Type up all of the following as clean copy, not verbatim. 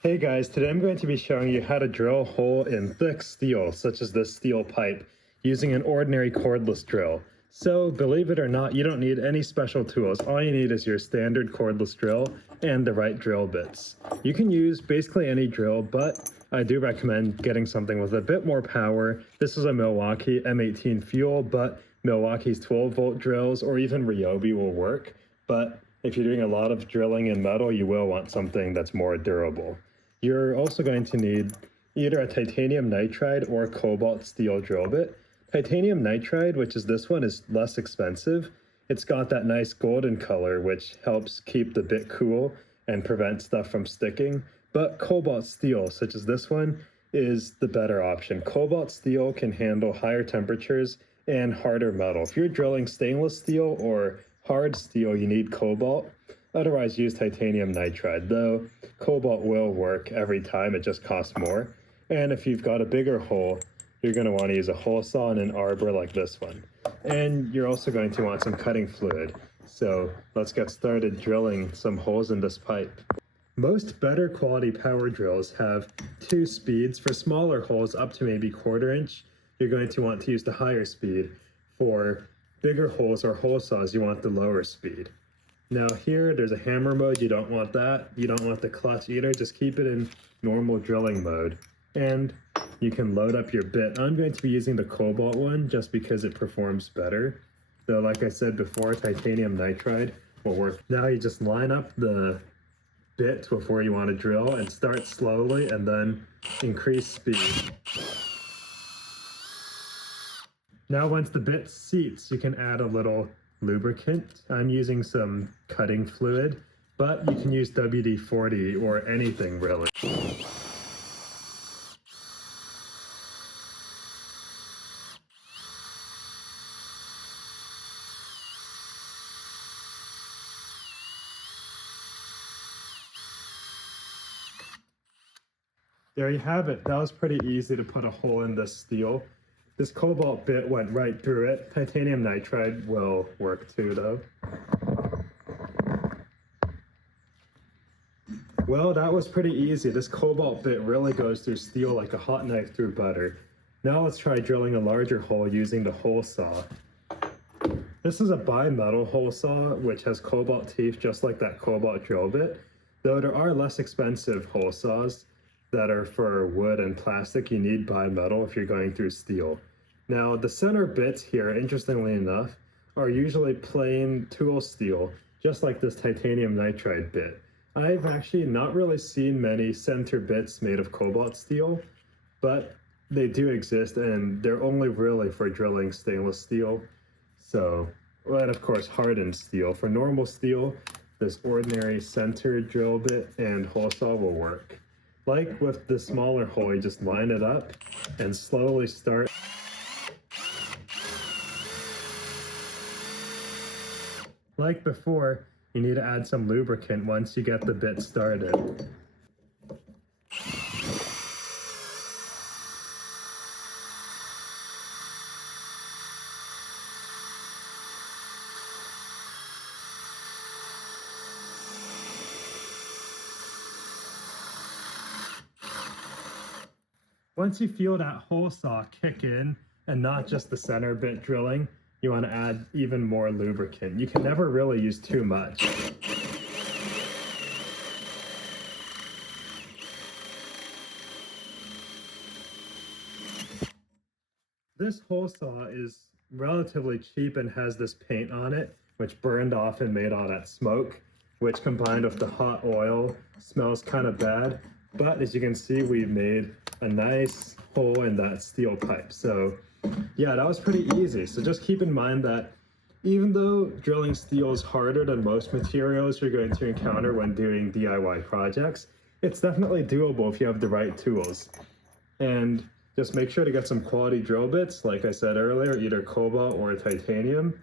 Hey guys, today I'm going to be showing you how to drill a hole in thick steel, such as this steel pipe, using an ordinary cordless drill. So, believe it or not, you don't need any special tools. All you need is your standard cordless drill and the right drill bits. You can use basically any drill, but I do recommend getting something with a bit more power. This is a Milwaukee M18 Fuel, but Milwaukee's 12-volt drills or even Ryobi will work. But if you're doing a lot of drilling in metal, you will want something that's more durable. You're also going to need either a titanium nitride or cobalt steel drill bit. Titanium nitride, which is this one, is less expensive. It's got that nice golden color, which helps keep the bit cool and prevent stuff from sticking. But cobalt steel, such as this one, is the better option. Cobalt steel can handle higher temperatures and harder metal. If you're drilling stainless steel or hard steel, you need cobalt. Otherwise, use titanium nitride, though cobalt will work every time, it just costs more. And if you've got a bigger hole, you're going to want to use a hole saw and an arbor like this one. And you're also going to want some cutting fluid. So let's get started drilling some holes in this pipe. Most better quality power drills have 2 speeds. For smaller holes up to maybe 1/4 inch, you're going to want to use the higher speed. For bigger holes or hole saws, you want the lower speed. Now here, there's a hammer mode. You don't want that. You don't want the clutch either. Just keep it in normal drilling mode. And you can load up your bit. I'm going to be using the cobalt one just because it performs better. Though, like I said before, titanium nitride will work. Now you just line up the bit before you want to drill and start slowly and then increase speed. Now once the bit seats, you can add a little lubricant. I'm using some cutting fluid, but you can use WD-40 or anything really. There you have it. That was pretty easy to put a hole in this steel. This cobalt bit went right through it. Titanium nitride will work too, though. Well, that was pretty easy. This cobalt bit really goes through steel like a hot knife through butter. Now let's try drilling a larger hole using the hole saw. This is a bimetal hole saw, which has cobalt teeth just like that cobalt drill bit. Though there are less expensive hole saws that are for wood and plastic, you need bimetal if you're going through steel. Now, the center bits here, interestingly enough, are usually plain tool steel, just like this titanium nitride bit. I've actually not really seen many center bits made of cobalt steel, but they do exist, and they're only really for drilling stainless steel. So, and of course, hardened steel. For normal steel, this ordinary center drill bit and hole saw will work. Like with the smaller hole, you just line it up and slowly start. Like before, you need to add some lubricant once you get the bit started. Once you feel that hole saw kick in, and not just the center bit drilling, you want to add even more lubricant. You can never really use too much. This hole saw is relatively cheap and has this paint on it, which burned off and made all that smoke, which combined with the hot oil smells kind of bad. But as you can see, we've made a nice hole in that steel pipe. So yeah, that was pretty easy. So just keep in mind that even though drilling steel is harder than most materials you're going to encounter when doing DIY projects, it's definitely doable if you have the right tools. And just make sure to get some quality drill bits, like I said earlier, either cobalt or titanium.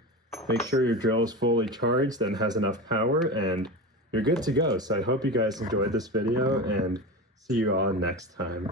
Make sure your drill is fully charged and has enough power, and you're good to go. So I hope you guys enjoyed this video, and see you all next time.